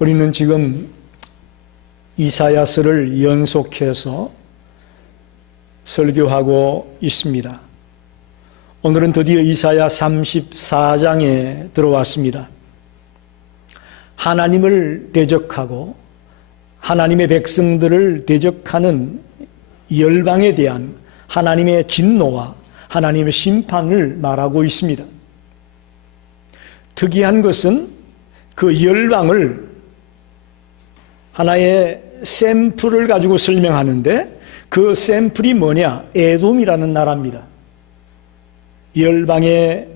우리는 지금 이사야서를 연속해서 설교하고 있습니다. 오늘은 드디어 이사야 34장에 들어왔습니다. 하나님을 대적하고 하나님의 백성들을 대적하는 열방에 대한 하나님의 진노와 하나님의 심판을 말하고 있습니다. 특이한 것은 그 열방을 하나의 샘플을 가지고 설명하는데 그 샘플이 뭐냐? 에돔이라는 나라입니다. 열방에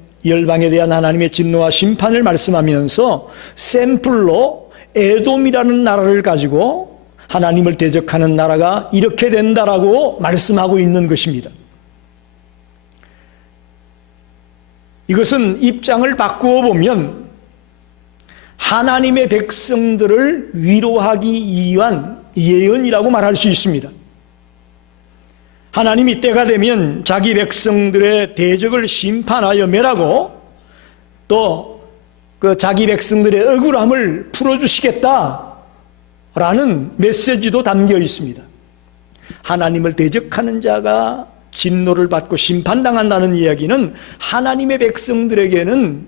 대한 하나님의 진노와 심판을 말씀하면서 샘플로 에돔이라는 나라를 가지고 하나님을 대적하는 나라가 이렇게 된다라고 말씀하고 있는 것입니다. 이것은 입장을 바꾸어 보면 하나님의 백성들을 위로하기 위한 예언이라고 말할 수 있습니다. 하나님이 때가 되면 자기 백성들의 대적을 심판하여 멸하고 또 그 자기 백성들의 억울함을 풀어주시겠다라는 메시지도 담겨 있습니다. 하나님을 대적하는 자가 진노를 받고 심판당한다는 이야기는 하나님의 백성들에게는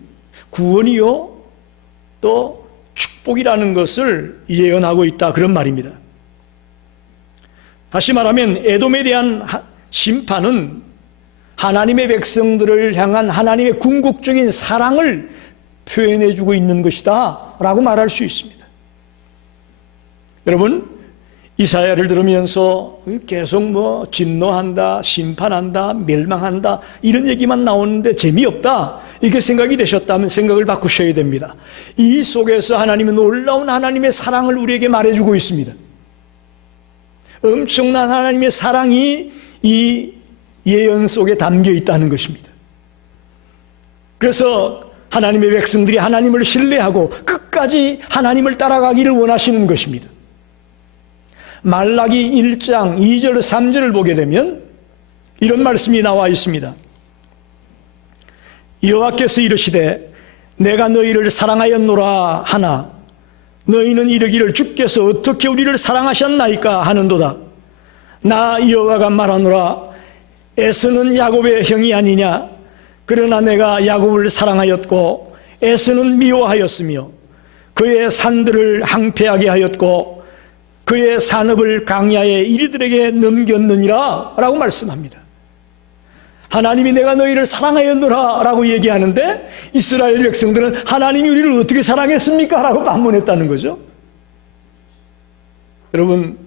구원이요 또 축복이라는 것을 예언하고 있다, 그런 말입니다. 다시 말하면 에돔에 대한 심판은 하나님의 백성들을 향한 하나님의 궁극적인 사랑을 표현해주고 있는 것이다 라고 말할 수 있습니다. 여러분, 이사야를 들으면서 계속 진노한다, 심판한다, 멸망한다 이런 얘기만 나오는데 재미없다 이렇게 생각이 되셨다면 생각을 바꾸셔야 됩니다. 이 속에서 하나님은 놀라운 하나님의 사랑을 우리에게 말해주고 있습니다. 엄청난 하나님의 사랑이 이 예언 속에 담겨 있다는 것입니다. 그래서 하나님의 백성들이 하나님을 신뢰하고 끝까지 하나님을 따라가기를 원하시는 것입니다. 말라기 1장 2절 3절을 보게 되면 이런 말씀이 나와 있습니다. 여호와께서 이르시되 내가 너희를 사랑하였노라 하나 너희는 이르기를 주께서 어떻게 우리를 사랑하셨나이까 하는도다. 나 여호와가 말하노라 에서는 야곱의 형이 아니냐. 그러나 내가 야곱을 사랑하였고 에서는 미워하였으며 그의 산들을 항폐하게 하였고 그의 산업을 강야의 이리들에게 넘겼느니라 라고 말씀합니다. 하나님이 내가 너희를 사랑하였노라 라고 얘기하는데 이스라엘 백성들은 하나님이 우리를 어떻게 사랑했습니까? 라고 반문했다는 거죠. 여러분,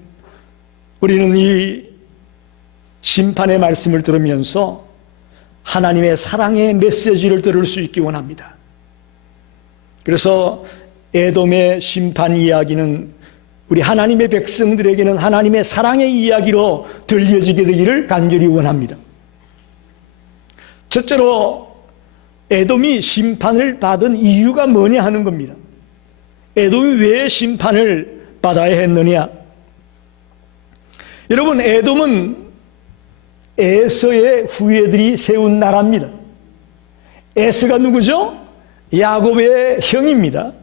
우리는 이 심판의 말씀을 들으면서 하나님의 사랑의 메시지를 들을 수 있기 원합니다. 그래서 에돔의 심판 이야기는 우리 하나님의 백성들에게는 하나님의 사랑의 이야기로 들려지게 되기를 간절히 원합니다. 첫째로 에돔이 심판을 받은 이유가 뭐냐 하는 겁니다. 에돔이 왜 심판을 받아야 했느냐? 여러분, 에돔은 에서의 후예들이 세운 나라입니다. 에서가 누구죠? 야곱의 형입니다.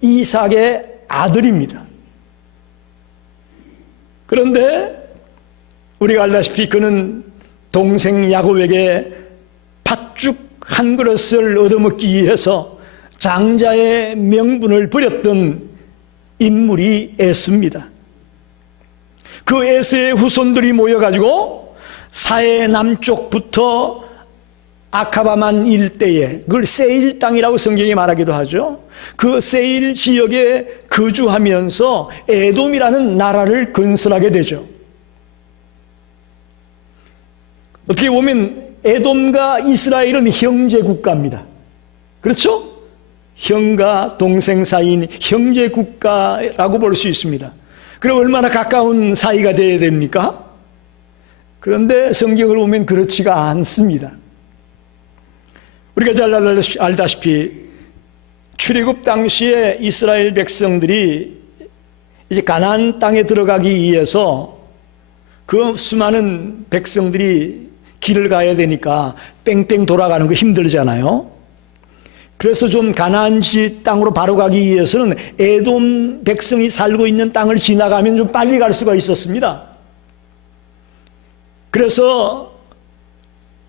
이삭의 아들입니다. 그런데 우리가 알다시피 그는 동생 야곱에게 팥죽 한 그릇을 얻어먹기 위해서 장자의 명분을 버렸던 인물이 에서입니다. 그 에서의 후손들이 모여가지고 사해 남쪽부터 아카바만 일대에, 그걸 세일 땅이라고 성경이 말하기도 하죠. 그 세일 지역에 거주하면서 에돔이라는 나라를 건설하게 되죠. 어떻게 보면 에돔과 이스라엘은 형제 국가입니다. 그렇죠? 형과 동생 사이인 형제 국가라고 볼 수 있습니다. 그럼 얼마나 가까운 사이가 되어야 됩니까? 그런데 성경을 보면 그렇지가 않습니다. 우리가 잘 알다시피 출애굽 당시에 이스라엘 백성들이 이제 가나안 땅에 들어가기 위해서 그 수많은 백성들이 길을 가야 되니까 뺑뺑 돌아가는 거 힘들잖아요. 그래서 좀 가나안지 땅으로 바로 가기 위해서는 에돔 백성이 살고 있는 땅을 지나가면 좀 빨리 갈 수가 있었습니다. 그래서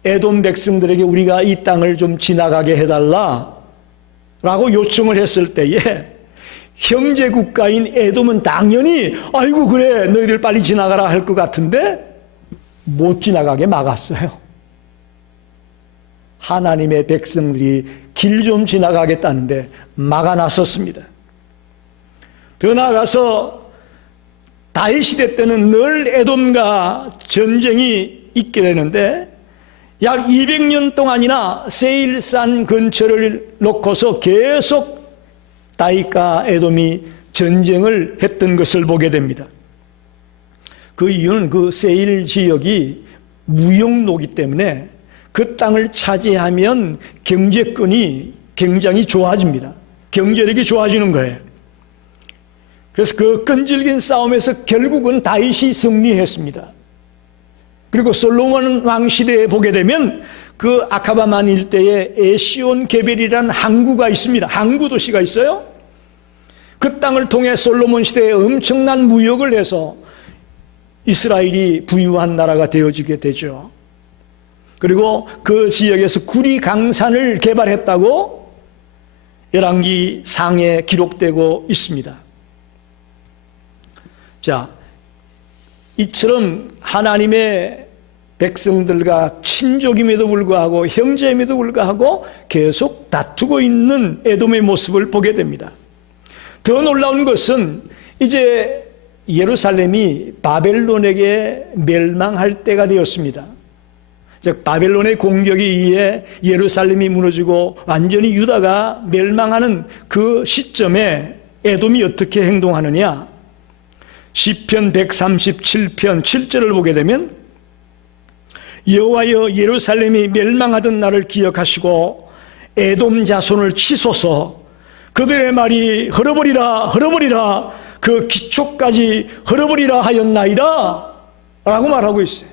에돔 백성들에게 우리가 이 땅을 좀 지나가게 해달라 라고 요청을 했을 때에 형제 국가인 에돔은 당연히 아이고 그래 너희들 빨리 지나가라 할 것 같은데 못 지나가게 막았어요. 하나님의 백성들이 길 좀 지나가겠다는데 막아놨었습니다. 더 나아가서 다윗 시대 때는 늘 에돔과 전쟁이 있게 되는데 약 200년 동안이나 세일산 근처를 놓고서 계속 다윗과 에돔이 전쟁을 했던 것을 보게 됩니다. 그 이유는 그 세일 지역이 무역로이기 때문에 그 땅을 차지하면 경제권이 굉장히 좋아집니다. 경제력이 좋아지는 거예요. 그래서 그 끈질긴 싸움에서 결국은 다윗이 승리했습니다. 그리고 솔로몬 왕 시대에 보게 되면 그 아카바만 일대에 에시온 게벨이라는 항구가 있습니다. 항구 도시가 있어요. 그 땅을 통해 솔로몬 시대에 엄청난 무역을 해서 이스라엘이 부유한 나라가 되어지게 되죠. 그리고 그 지역에서 구리 강산을 개발했다고 열왕기 상에 기록되고 있습니다. 자, 이처럼 하나님의 백성들과 친족임에도 불구하고 형제임에도 불구하고 계속 다투고 있는 에돔의 모습을 보게 됩니다. 더 놀라운 것은 이제 예루살렘이 바벨론에게 멸망할 때가 되었습니다. 즉 바벨론의 공격에 의해 예루살렘이 무너지고 완전히 유다가 멸망하는 그 시점에 에돔이 어떻게 행동하느냐? 시편 137편 7절을 보게 되면 여호와여 예루살렘이 멸망하던 날을 기억하시고 에돔 자손을 치소서 그들의 말이 헐어버리라 헐어버리라 그 기초까지 헐어버리라 하였나이다 라고 말하고 있어요.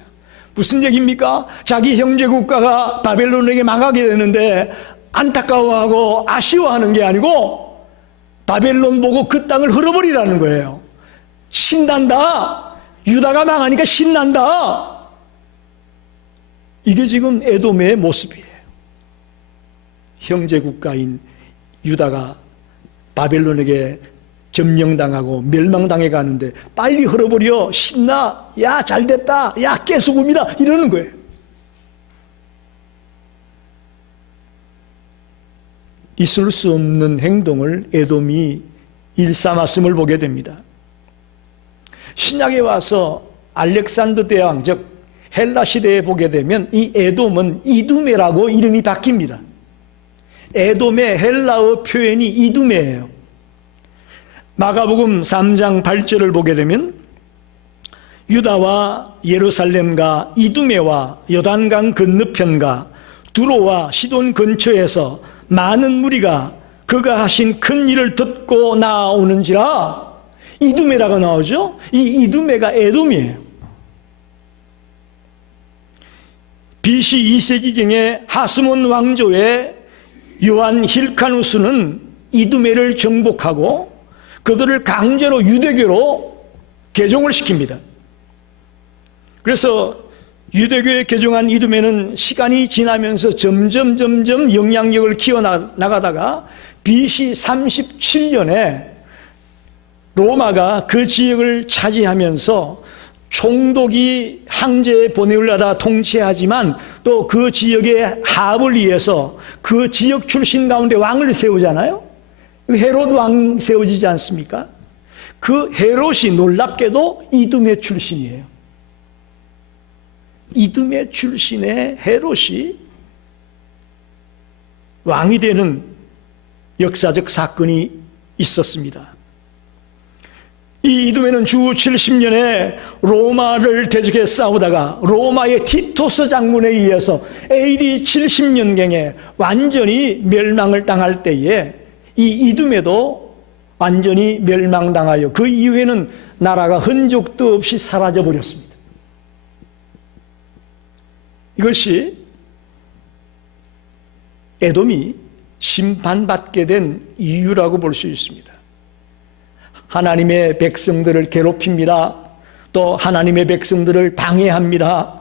무슨 얘기입니까? 자기 형제 국가가 바벨론에게 망하게 되는데 안타까워하고 아쉬워하는 게 아니고 바벨론 보고 그 땅을 헐어버리라는 거예요. 신난다. 유다가 망하니까 신난다. 이게 지금 에돔의 모습이에요. 형제 국가인 유다가 바벨론에게 점령당하고 멸망당해 가는데 빨리 헐어버려. 신나. 야 잘됐다. 야 깨소금이다. 이러는 거예요. 있을 수 없는 행동을 에돔이 일삼았음을 보게 됩니다. 신약에 와서 알렉산더 대왕 즉 헬라 시대에 보게 되면 이 에돔은 이두메라고 이름이 바뀝니다. 에돔의 헬라어 표현이 이두메예요. 마가복음 3장 8절을 보게 되면 유다와 예루살렘과 이두메와 요단강 건너편과 두로와 시돈 근처에서 많은 무리가 그가 하신 큰 일을 듣고 나오는지라. 이두메라고 나오죠. 이 이두메가 에돔이에요. BC 2세기경에 하스몬 왕조의 요한 힐카누스는 이두메를 정복하고 그들을 강제로 유대교로 개종을 시킵니다. 그래서 유대교에 개종한 이두메는 시간이 지나면서 점점 영향력을 키워나가다가 BC 37년에 로마가 그 지역을 차지하면서 총독이 황제에 보내려다 통치하지만 또 그 지역의 화합을 위해서 그 지역 출신 가운데 왕을 세우잖아요. 헤롯 왕 세워지지 않습니까? 그 헤롯이 놀랍게도 이두메 출신이에요. 이두메 출신의 헤롯이 왕이 되는 역사적 사건이 있었습니다. 이 이두메는 주 70년에 로마를 대적해 싸우다가 로마의 티토스 장군에 의해서 AD 70년경에 완전히 멸망을 당할 때에 이 이두메도 완전히 멸망당하여 그 이후에는 나라가 흔적도 없이 사라져 버렸습니다. 이것이 에돔이 심판받게 된 이유라고 볼 수 있습니다. 하나님의 백성들을 괴롭힙니다. 또 하나님의 백성들을 방해합니다.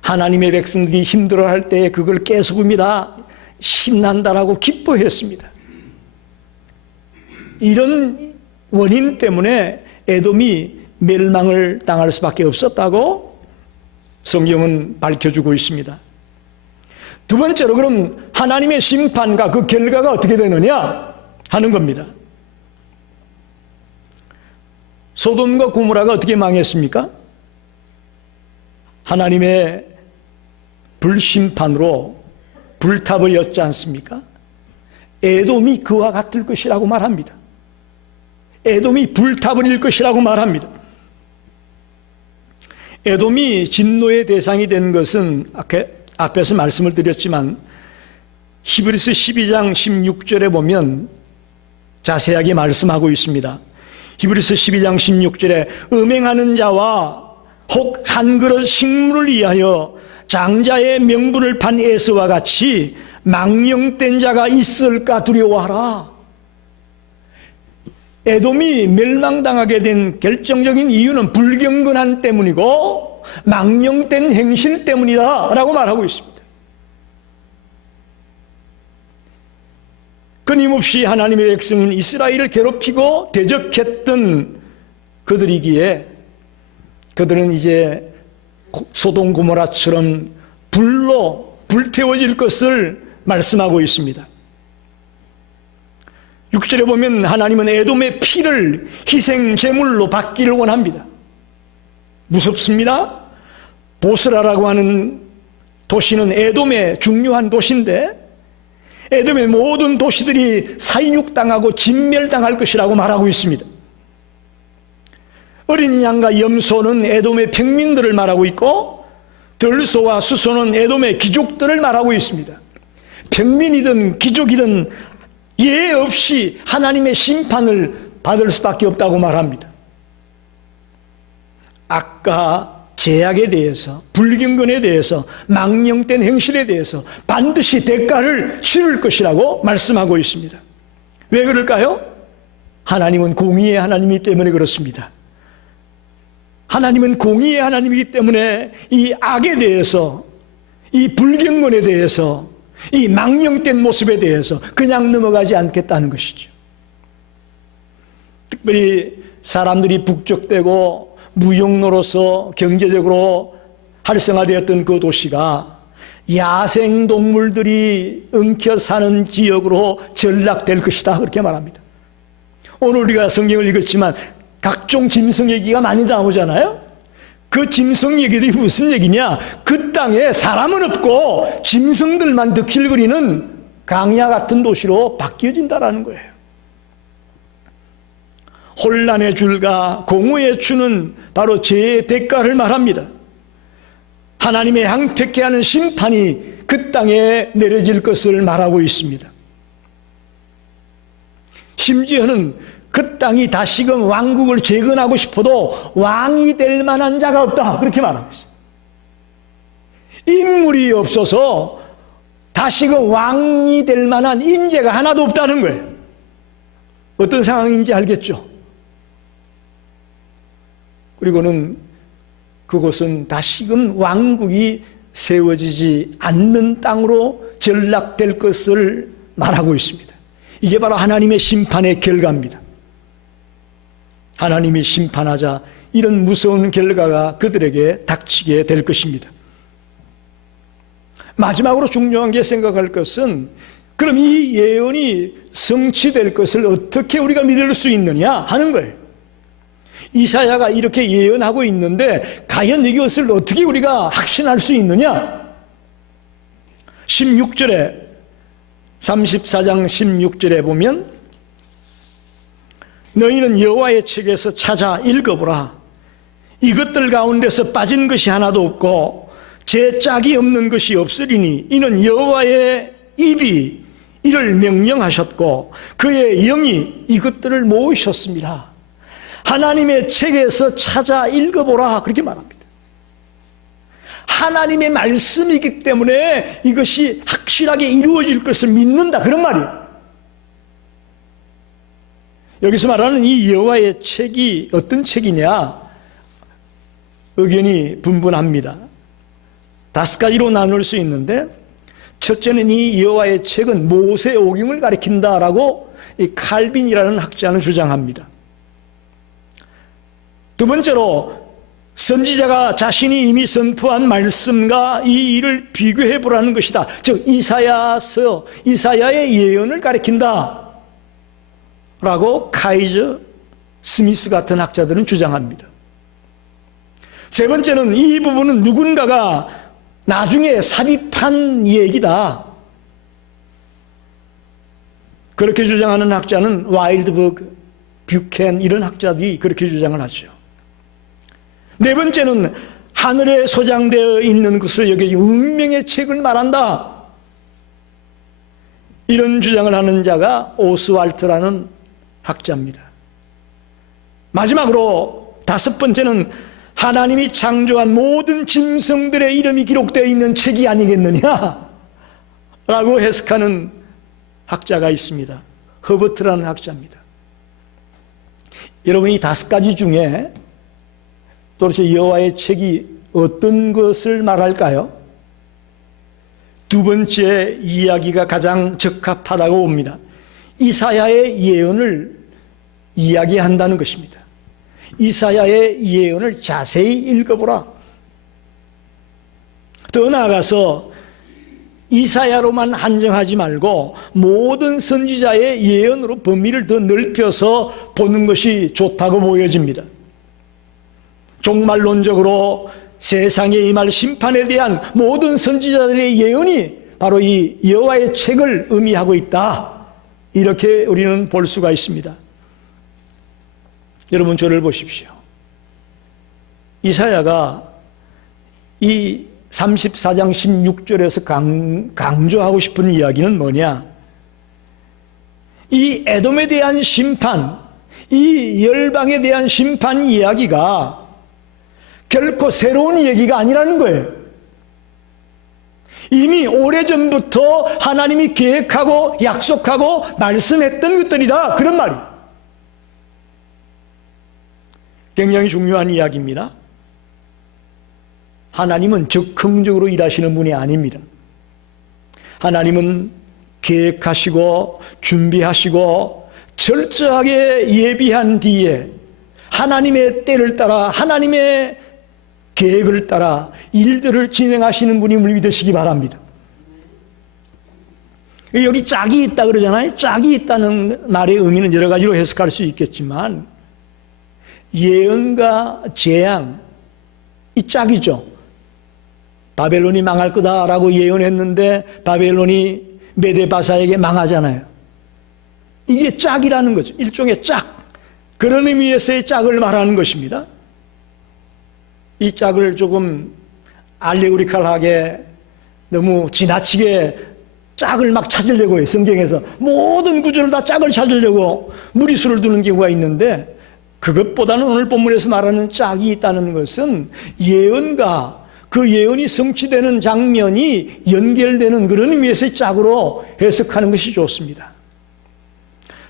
하나님의 백성들이 힘들어할 때 그걸 깨속입니다. 신난다라고 기뻐했습니다. 이런 원인 때문에 에돔이 멸망을 당할 수밖에 없었다고 성경은 밝혀주고 있습니다. 두 번째로 그럼 하나님의 심판과 그 결과가 어떻게 되느냐 하는 겁니다. 소돔과 고모라가 어떻게 망했습니까? 하나님의 불심판으로 불타버렸지 않습니까? 에돔이 그와 같을 것이라고 말합니다. 에돔이 불타버릴 것이라고 말합니다. 에돔이 진노의 대상이 된 것은 앞에서 말씀을 드렸지만 히브리서 12장 16절에 보면 자세하게 말씀하고 있습니다. 히브리서 12장 16절에 음행하는 자와 혹 한 그릇 식물을 위하여 장자의 명분을 판 에서와 같이 망령된 자가 있을까 두려워하라. 에돔이 멸망당하게 된 결정적인 이유는 불경건한 때문이고 망령된 행실 때문이다 라고 말하고 있습니다. 끊임없이 하나님의 백성인 이스라엘을 괴롭히고 대적했던 그들이기에 그들은 이제 소돔 고모라처럼 불로 불태워질 것을 말씀하고 있습니다. 6절에 보면 하나님은 에돔의 피를 희생 제물로 받기를 원합니다. 무섭습니다. 보스라라고 하는 도시는 에돔의 중요한 도시인데 에돔의 모든 도시들이 살육당하고 진멸당할 것이라고 말하고 있습니다. 어린 양과 염소는 에돔의 평민들을 말하고 있고 들소와 수소는 에돔의 귀족들을 말하고 있습니다. 평민이든 귀족이든 예 없이 하나님의 심판을 받을 수밖에 없다고 말합니다. 악과 제약에 대해서, 불경건에 대해서, 망령된 행실에 대해서 반드시 대가를 치를 것이라고 말씀하고 있습니다. 왜 그럴까요? 하나님은 공의의 하나님이기 때문에 그렇습니다. 하나님은 공의의 하나님이기 때문에 이 악에 대해서, 이 불경건에 대해서, 이 망령된 모습에 대해서 그냥 넘어가지 않겠다는 것이죠. 특별히 사람들이 북적대고 무역로로서 경제적으로 활성화되었던 그 도시가 야생동물들이 엉켜 사는 지역으로 전락될 것이다 그렇게 말합니다. 오늘 우리가 성경을 읽었지만 각종 짐승 얘기가 많이 나오잖아요. 그 짐승 얘기들이 무슨 얘기냐? 그 땅에 사람은 없고 짐승들만 득실거리는 강야 같은 도시로 바뀌어진다라는 거예요. 혼란의 줄과 공의의 추는 바로 죄의 대가를 말합니다. 하나님의 양택케 하는 심판이 그 땅에 내려질 것을 말하고 있습니다. 심지어는 그 땅이 다시금 왕국을 재건하고 싶어도 왕이 될 만한 자가 없다 그렇게 말하고 있어요. 인물이 없어서 다시금 왕이 될 만한 인재가 하나도 없다는 거예요. 어떤 상황인지 알겠죠? 그리고는 그곳은 다시금 왕국이 세워지지 않는 땅으로 전락될 것을 말하고 있습니다. 이게 바로 하나님의 심판의 결과입니다. 하나님이 심판하자 이런 무서운 결과가 그들에게 닥치게 될 것입니다. 마지막으로 중요한 게 생각할 것은 그럼 이 예언이 성취될 것을 어떻게 우리가 믿을 수 있느냐 하는 거예요. 이사야가 이렇게 예언하고 있는데 과연 이것을 어떻게 우리가 확신할 수 있느냐? 16절에 34장 16절에 보면 너희는 여호와의 책에서 찾아 읽어보라. 이것들 가운데서 빠진 것이 하나도 없고 제 짝이 없는 것이 없으리니 이는 여호와의 입이 이를 명령하셨고 그의 영이 이것들을 모으셨습니다. 하나님의 책에서 찾아 읽어보라 그렇게 말합니다. 하나님의 말씀이기 때문에 이것이 확실하게 이루어질 것을 믿는다 그런 말이에요. 여기서 말하는 이 여호와의 책이 어떤 책이냐, 의견이 분분합니다. 5가지로 나눌 수 있는데, 첫째는 이 여호와의 책은 모세오경을 가리킨다라고 이 칼빈이라는 학자는 주장합니다. 두 번째로 선지자가 자신이 이미 선포한 말씀과 이 일을 비교해 보라는 것이다. 즉 이사야서, 이사야의 예언을 가리킨다 라고 카이저 스미스 같은 학자들은 주장합니다. 세 번째는 이 부분은 누군가가 나중에 삽입한 얘기다. 그렇게 주장하는 학자는 와일드버그, 뷰켄 이런 학자들이 그렇게 주장을 하죠. 네 번째는 하늘에 소장되어 있는 것으로 여겨진 운명의 책을 말한다. 이런 주장을 하는 자가 오스왈트라는 학자입니다. 마지막으로 5번째는 하나님이 창조한 모든 짐승들의 이름이 기록되어 있는 책이 아니겠느냐 라고 해석하는 학자가 있습니다. 허버트라는 학자입니다. 여러분, 이 5가지 중에 도대체 여호와의 책이 어떤 것을 말할까요? 두 번째 이야기가 가장 적합하다고 봅니다. 이사야의 예언을 이야기한다는 것입니다. 이사야의 예언을 자세히 읽어보라. 더 나아가서 이사야로만 한정하지 말고 모든 선지자의 예언으로 범위를 더 넓혀서 보는 것이 좋다고 보여집니다. 종말론적으로 세상에 임할 심판에 대한 모든 선지자들의 예언이 바로 이 여호와의 책을 의미하고 있다. 이렇게 우리는 볼 수가 있습니다. 여러분, 저를 보십시오. 이사야가 이 34장 16절에서 강조하고 싶은 이야기는 뭐냐? 이 에돔에 대한 심판, 이 열방에 대한 심판 이야기가 결코 새로운 얘기가 아니라는 거예요. 이미 오래전부터 하나님이 계획하고 약속하고 말씀했던 것들이다. 그런 말이에요. 굉장히 중요한 이야기입니다. 하나님은 즉흥적으로 일하시는 분이 아닙니다. 하나님은 계획하시고 준비하시고 철저하게 예비한 뒤에 하나님의 때를 따라 하나님의 계획을 따라 일들을 진행하시는 분임을 믿으시기 바랍니다. 여기 짝이 있다 그러잖아요. 짝이 있다는 말의 의미는 여러 가지로 해석할 수 있겠지만 예언과 재앙, 이 짝이죠. 바벨론이 망할 거다라고 예언했는데 바벨론이 메데바사에게 망하잖아요. 이게 짝이라는 거죠. 일종의 짝. 그런 의미에서의 짝을 말하는 것입니다. 이 짝을 조금 알레고리칼하게 너무 지나치게 짝을 막 찾으려고 해요. 성경에서 모든 구절을 다 짝을 찾으려고 무리수를 두는 경우가 있는데, 그것보다는 오늘 본문에서 말하는 짝이 있다는 것은 예언과 그 예언이 성취되는 장면이 연결되는 그런 의미에서의 짝으로 해석하는 것이 좋습니다.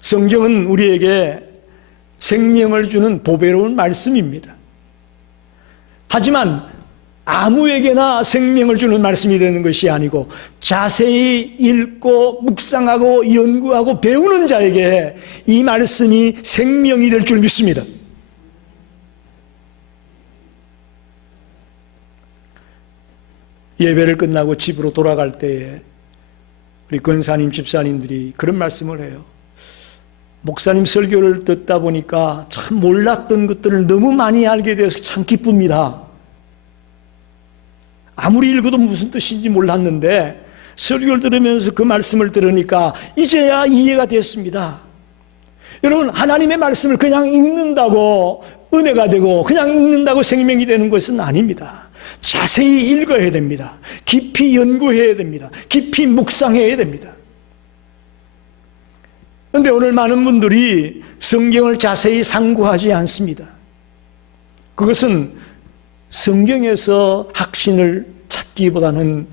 성경은 우리에게 생명을 주는 보배로운 말씀입니다. 하지만 아무에게나 생명을 주는 말씀이 되는 것이 아니고 자세히 읽고 묵상하고 연구하고 배우는 자에게 이 말씀이 생명이 될 줄 믿습니다. 예배를 끝나고 집으로 돌아갈 때에 우리 권사님, 집사님들이 그런 말씀을 해요. 목사님 설교를 듣다 보니까 참 몰랐던 것들을 너무 많이 알게 되어서 참 기쁩니다. 아무리 읽어도 무슨 뜻인지 몰랐는데 설교를 들으면서 그 말씀을 들으니까 이제야 이해가 됐습니다. 여러분, 하나님의 말씀을 그냥 읽는다고 은혜가 되고 그냥 읽는다고 생명이 되는 것은 아닙니다. 자세히 읽어야 됩니다. 깊이 연구해야 됩니다. 깊이 묵상해야 됩니다. 그런데 오늘 많은 분들이 성경을 자세히 상고하지 않습니다. 그것은 성경에서 확신을 찾기보다는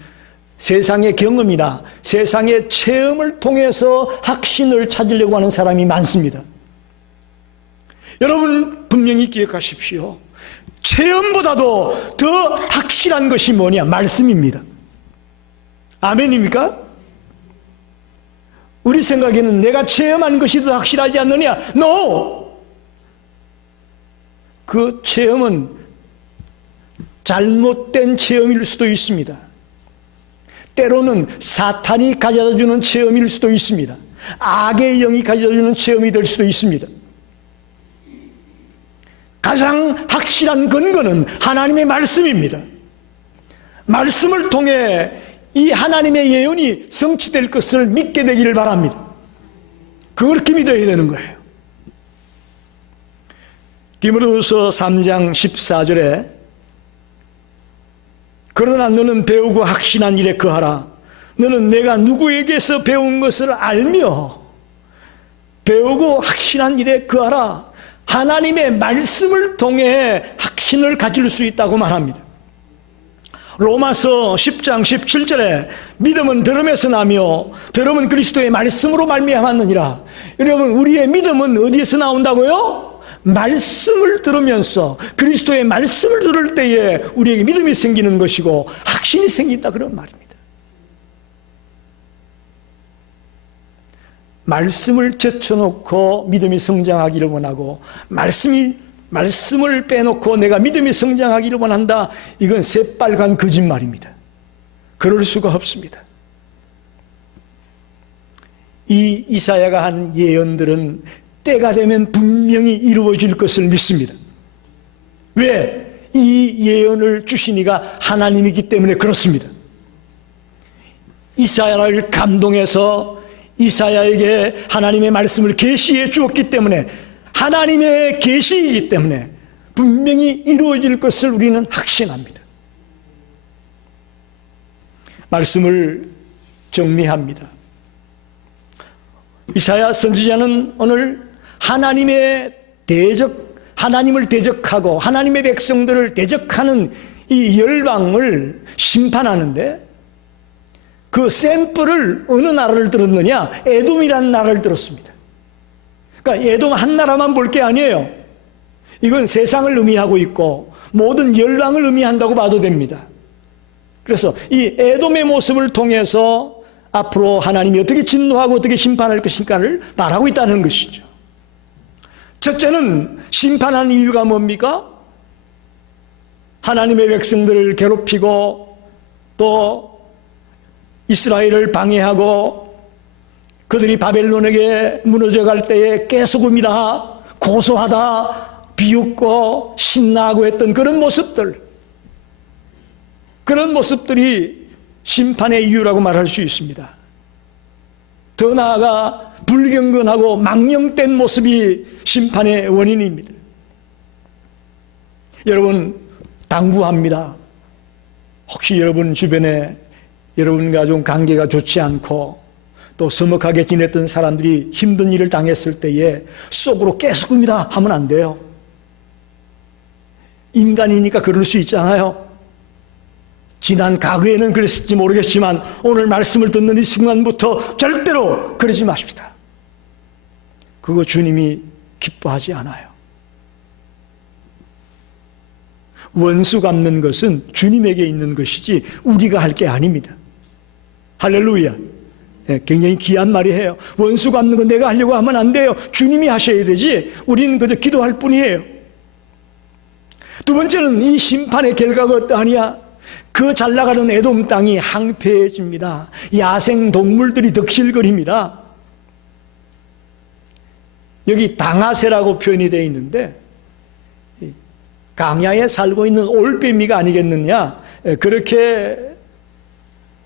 세상의 경험이나 세상의 체험을 통해서 확신을 찾으려고 하는 사람이 많습니다. 여러분 분명히 기억하십시오. 체험보다도 더 확실한 것이 뭐냐? 말씀입니다. 아멘입니까? 우리 생각에는 내가 체험한 것이 더 확실하지 않느냐? No! 그 체험은 잘못된 체험일 수도 있습니다. 때로는 사탄이 가져다주는 체험일 수도 있습니다. 악의 영이 가져다주는 체험이 될 수도 있습니다. 가장 확실한 근거는 하나님의 말씀입니다. 말씀을 통해 이 하나님의 예언이 성취될 것을 믿게 되기를 바랍니다. 그렇게 믿어야 되는 거예요. 디모데후서 3장 14절에 그러나 너는 배우고 확신한 일에 거하라. 너는 내가 누구에게서 배운 것을 알며 배우고 확신한 일에 거하라. 하나님의 말씀을 통해 확신을 가질 수 있다고 말합니다. 로마서 10장 17절에 믿음은 들음에서 나며 들음은 그리스도의 말씀으로 말미암았느니라. 여러분, 우리의 믿음은 어디에서 나온다고요? 말씀을 들으면서 그리스도의 말씀을 들을 때에 우리에게 믿음이 생기는 것이고 확신이 생긴다, 그런 말입니다. 말씀을 제쳐놓고 믿음이 성장하기를 원하고 말씀을 빼놓고 내가 믿음이 성장하기를 원한다. 이건 새빨간 거짓말입니다. 그럴 수가 없습니다. 이 이사야가 한 예언들은 때가 되면 분명히 이루어질 것을 믿습니다. 왜? 이 예언을 주신 이가 하나님이기 때문에 그렇습니다. 이사야를 감동해서 이사야에게 하나님의 말씀을 계시해 주었기 때문에, 하나님의 계시이기 때문에 분명히 이루어질 것을 우리는 확신합니다. 말씀을 정리합니다. 이사야 선지자는 오늘 하나님을 대적하고 하나님의 백성들을 대적하는 이 열방을 심판하는데, 그 샘플을 어느 나라를 들었느냐? 에돔이라는 나라를 들었습니다. 그러니까 에돔 한 나라만 볼 게 아니에요. 이건 세상을 의미하고 있고 모든 열방을 의미한다고 봐도 됩니다. 그래서 이 에돔의 모습을 통해서 앞으로 하나님이 어떻게 진노하고 어떻게 심판할 것인가를 말하고 있다는 것이죠. 첫째는 심판한 이유가 뭡니까? 하나님의 백성들을 괴롭히고 또 이스라엘을 방해하고 그들이 바벨론에게 무너져 갈 때에 깨소금이다, 고소하다, 비웃고 신나고 했던 그런 모습들이 심판의 이유라고 말할 수 있습니다. 더 나아가 불경건하고 망령된 모습이 심판의 원인입니다. 여러분, 당부합니다. 혹시 여러분 주변에 여러분과 좀 관계가 좋지 않고 또 서먹하게 지냈던 사람들이 힘든 일을 당했을 때에 속으로 깨소금이다 하면 안 돼요. 인간이니까 그럴 수 있잖아요. 지난 과거에는 그랬을지 모르겠지만 오늘 말씀을 듣는 이 순간부터 절대로 그러지 마십시다. 그거 주님이 기뻐하지 않아요. 원수 갚는 것은 주님에게 있는 것이지 우리가 할 게 아닙니다. 할렐루야. 굉장히 귀한 말이에요. 원수 갚는 건 내가 하려고 하면 안 돼요. 주님이 하셔야 되지 우리는 그저 기도할 뿐이에요. 두 번째는 이 심판의 결과가 어떠하냐? 그 잘나가는 에돔 땅이 황폐해집니다. 야생 동물들이 덕실거립니다. 여기 당하세라고 표현이 되어 있는데 강야에 살고 있는 올빼미가 아니겠느냐, 그렇게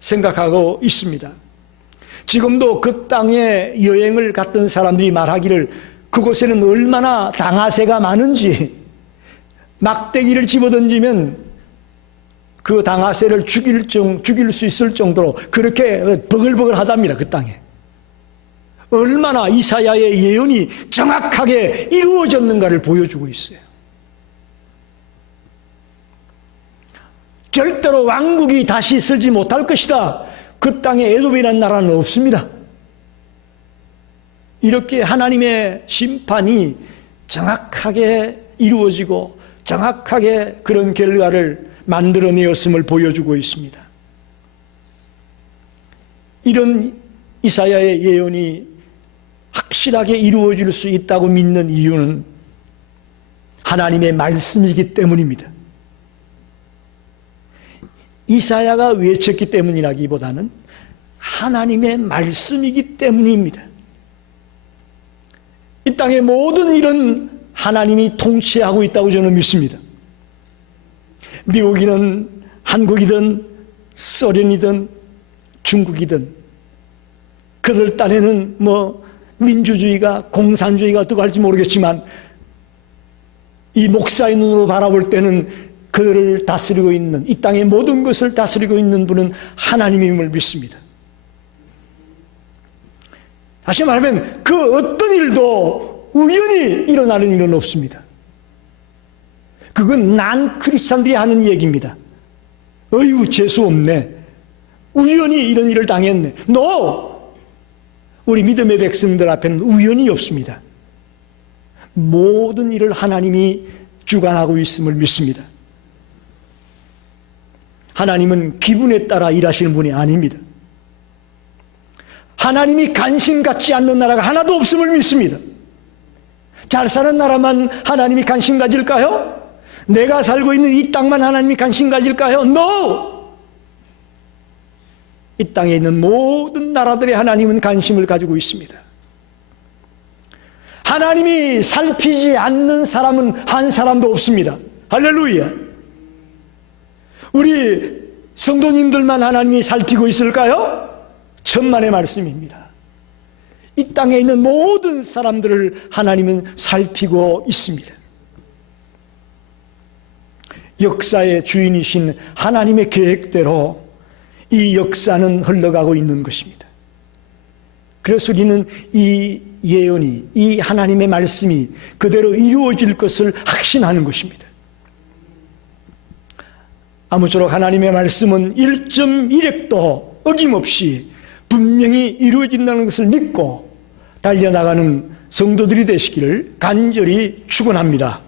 생각하고 있습니다. 지금도 그 땅에 여행을 갔던 사람들이 말하기를 그곳에는 얼마나 당하새가 많은지, 막대기를 집어던지면 그 당하새를 죽일 수 있을 정도로 그렇게 버글버글 하답니다. 그 땅에. 얼마나 이사야의 예언이 정확하게 이루어졌는가를 보여주고 있어요. 절대로 왕국이 다시 서지 못할 것이다. 그 땅에 에돔이라는 나라는 없습니다. 이렇게 하나님의 심판이 정확하게 이루어지고 정확하게 그런 결과를 만들어내었음을 보여주고 있습니다. 이런 이사야의 예언이 확실하게 이루어질 수 있다고 믿는 이유는 하나님의 말씀이기 때문입니다. 이사야가 외쳤기 때문이라기보다는 하나님의 말씀이기 때문입니다. 이 땅의 모든 일은 하나님이 통치하고 있다고 저는 믿습니다. 미국이든 한국이든 소련이든 중국이든 그들 딴에는 민주주의가 공산주의가 어떻게 할지 모르겠지만 이 목사의 눈으로 바라볼 때는 그들을 다스리고 있는, 이 땅의 모든 것을 다스리고 있는 분은 하나님임을 믿습니다. 다시 말하면 그 어떤 일도 우연히 일어나는 일은 없습니다. 그건 난 크리스찬들이 하는 얘기입니다. 어휴, 재수 없네. 우연히 이런 일을 당했네. 우리 믿음의 백성들 앞에는 우연이 없습니다. 모든 일을 하나님이 주관하고 있음을 믿습니다. 하나님은 기분에 따라 일하시는 분이 아닙니다. 하나님이 관심 갖지 않는 나라가 하나도 없음을 믿습니다. 잘 사는 나라만 하나님이 관심 가질까요? 내가 살고 있는 이 땅만 하나님이 관심 가질까요? No! 이 땅에 있는 모든 나라들의 하나님은 관심을 가지고 있습니다. 하나님이 살피지 않는 사람은 한 사람도 없습니다. 할렐루야! 우리 성도님들만 하나님이 살피고 있을까요? 천만의 말씀입니다. 이 땅에 있는 모든 사람들을 하나님은 살피고 있습니다. 역사의 주인이신 하나님의 계획대로 이 역사는 흘러가고 있는 것입니다. 그래서 우리는 이 예언이, 이 하나님의 말씀이 그대로 이루어질 것을 확신하는 것입니다. 아무쪼록 하나님의 말씀은 1.1핵도 어김없이 분명히 이루어진다는 것을 믿고 달려나가는 성도들이 되시기를 간절히 축원합니다.